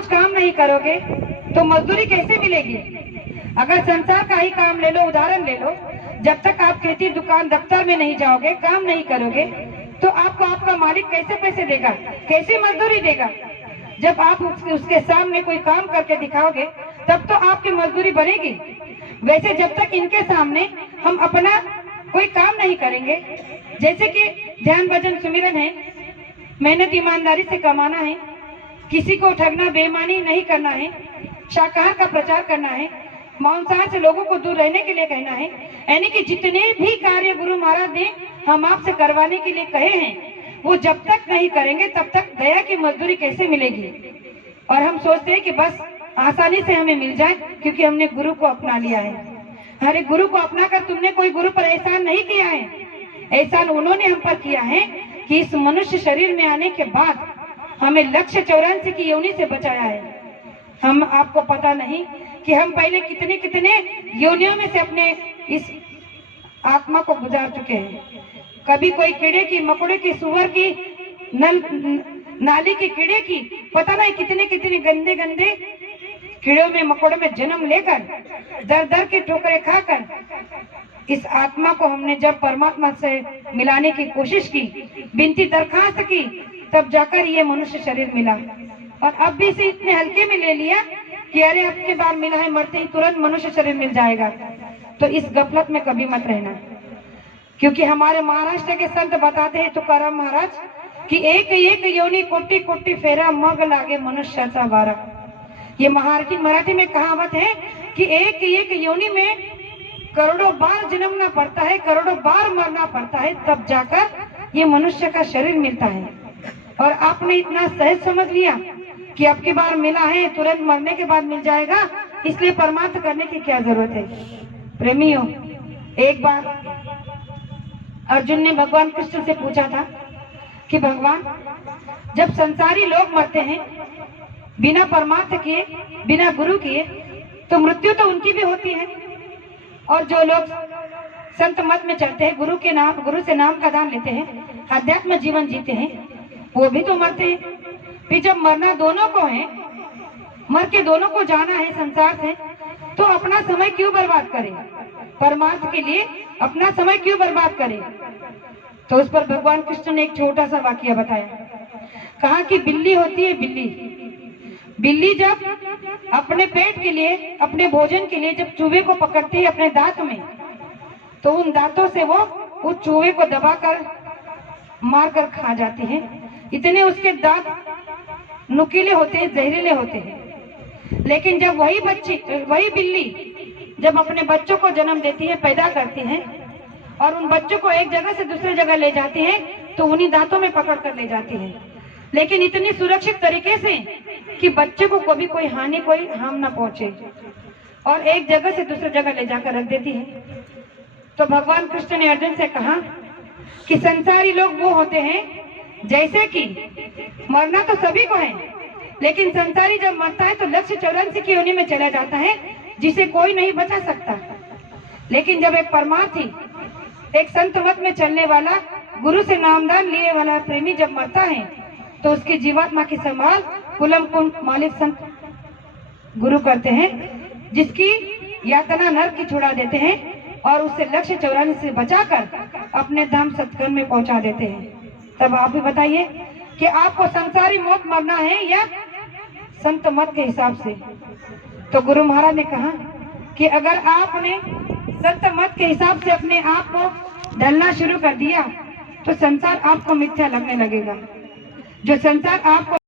कुछ काम नहीं करोगे तो मजदूरी कैसे मिलेगी? अगर संसार का ही काम ले लो, उदाहरण ले लो, जब तक आप खेती दुकान दफ्तर में नहीं जाओगे, काम नहीं करोगे, तो आपको आपका मालिक कैसे पैसे देगा, कैसे मजदूरी देगा? जब आप उसके सामने कोई काम करके दिखाओगे तब तो आपकी मजदूरी बनेगी। वैसे जब तक इनके सामने हम अपना कोई काम नहीं करेंगे, जैसे कि ध्यान भजन सुमिरन है, मेहनत ईमानदारी से कमाना है, किसी को ठगना बेईमानी नहीं करना है, शाकाहार का प्रचार करना है, मांसाहार से लोगों को दूर रहने के लिए कहना है, यानी कि जितने भी कार्य गुरु महाराज ने हम आपसे करवाने के लिए कहे हैं वो जब तक नहीं करेंगे तब तक दया की मजदूरी कैसे मिलेगी? और हम सोचते हैं कि बस आसानी से हमें मिल जाए क्योंकि हमने गुरु को अपना लिया है। अरे गुरु को अपना कर तुमने कोई गुरु पर एहसान नहीं किया है, एहसान उन्होंने हम पर किया है कि इस मनुष्य शरीर में आने के बाद हमें लक्ष्य 84 की योनि से बचाया है। हम आपको पता नहीं कि हम पहले कितने कितने योनियों में से अपने इस आत्मा को गुजार चुके हैं। कभी कोई कीड़े की, मकोड़े की, सुअर की, नाली के कीड़े की, पता नहीं कितने कितने गंदे गंदे कीड़ों में, मकोड़ों में जन्म लेकर दर दर की ठोकरें खाकर इस आत्मा को हमने जब परमात्मा से मिलाने की कोशिश की, विनती दरखास्त की, तब जाकर ये मनुष्य शरीर मिला। और अब भी इसे इतने हल्के में ले लिया कि अरे अब के बार मिला है, मरते ही तुरंत मनुष्य शरीर मिल जाएगा। तो इस गफलत में कभी मत रहना, क्योंकि हमारे महाराष्ट्र के संत बताते हैं तुकाराम महाराज कि एक एक योनि कोटि कोटि फेरा मग लागे मनुष्याचा वारा। ये मराठी में कहावत है कि एक एक योनि में करोड़ों बार जन्मना पड़ता है, करोड़ों बार मरना पड़ता है, तब जाकर ये मनुष्य का शरीर मिलता है। और आपने इतना सहज समझ लिया कि अब की बार मिला है तुरंत मरने के बाद मिल जाएगा, इसलिए परमार्थ करने की क्या जरूरत है? प्रेमियों, एक बार अर्जुन ने भगवान कृष्ण से पूछा था कि भगवान, जब संसारी लोग मरते हैं बिना परमार्थ किए, बिना गुरु किए, तो मृत्यु तो उनकी भी होती है। और जो लोग संत मत में चलते हैं, गुरु से नाम का दान लेते हैं, अध्यात्म जीवन जीते हैं, वो भी तो मरते हैं। फिर जब मरना दोनों को है, मर के दोनों को जाना है संसार से, तो अपना समय क्यों बर्बाद करें? परमार्थ के लिए अपना समय क्यों बर्बाद करें? तो उस पर भगवान कृष्ण ने एक छोटा सा वाक्य बताया। कहा कि बिल्ली होती है, बिल्ली जब अपने पेट के लिए, अपने भोजन के लिए जब चूहे को पकड़ती है अपने दांत में, तो उन दांतों से वो उस चूहे को दबाकर मारकर खा जाती है। इतने उसके दांत नुकीले होते हैं, जहरीले होते हैं। लेकिन जब वही बिल्ली जब अपने बच्चों को जन्म देती है, पैदा करती है, और उन बच्चों को एक जगह से दूसरी जगह ले जाती है, तो उन्हीं दांतों में पकड़ कर ले जाती है, लेकिन इतनी सुरक्षित तरीके से कि बच्चे को कभी कोई हानि, कोई हार्म ना पहुंचे, और एक जगह से दूसरी जगह ले जाकर रख देती है। तो भगवान कृष्ण ने अर्जुन से कहा कि संसारी लोग वो होते हैं जैसे कि मरना तो सभी को है, लेकिन संसारी जब मरता है तो लक्ष्य 84 की योनि में चला जाता है, जिसे कोई नहीं बचा सकता। लेकिन जब एक परमार्थी, एक संत मत में चलने वाला, गुरु से नामदान लिए वाला प्रेमी जब मरता है, तो उसकी जीवात्मा की संभाल कुलम कुल मालिक संत गुरु करते हैं, जिसकी यातना नरक की छुड़ा देते हैं और उससे लक्ष्य 84 से बचाकर अपने धाम सत्कर्म में पहुंचा देते हैं। तब आप भी बताइए कि आपको संसारी मौत मरना है या संत मत के हिसाब से? तो गुरु महाराज ने कहा कि अगर आपने संत मत के हिसाब से अपने आप को ढलना शुरू कर दिया तो संसार आपको मिथ्या लगने लगेगा। जो संसार आपको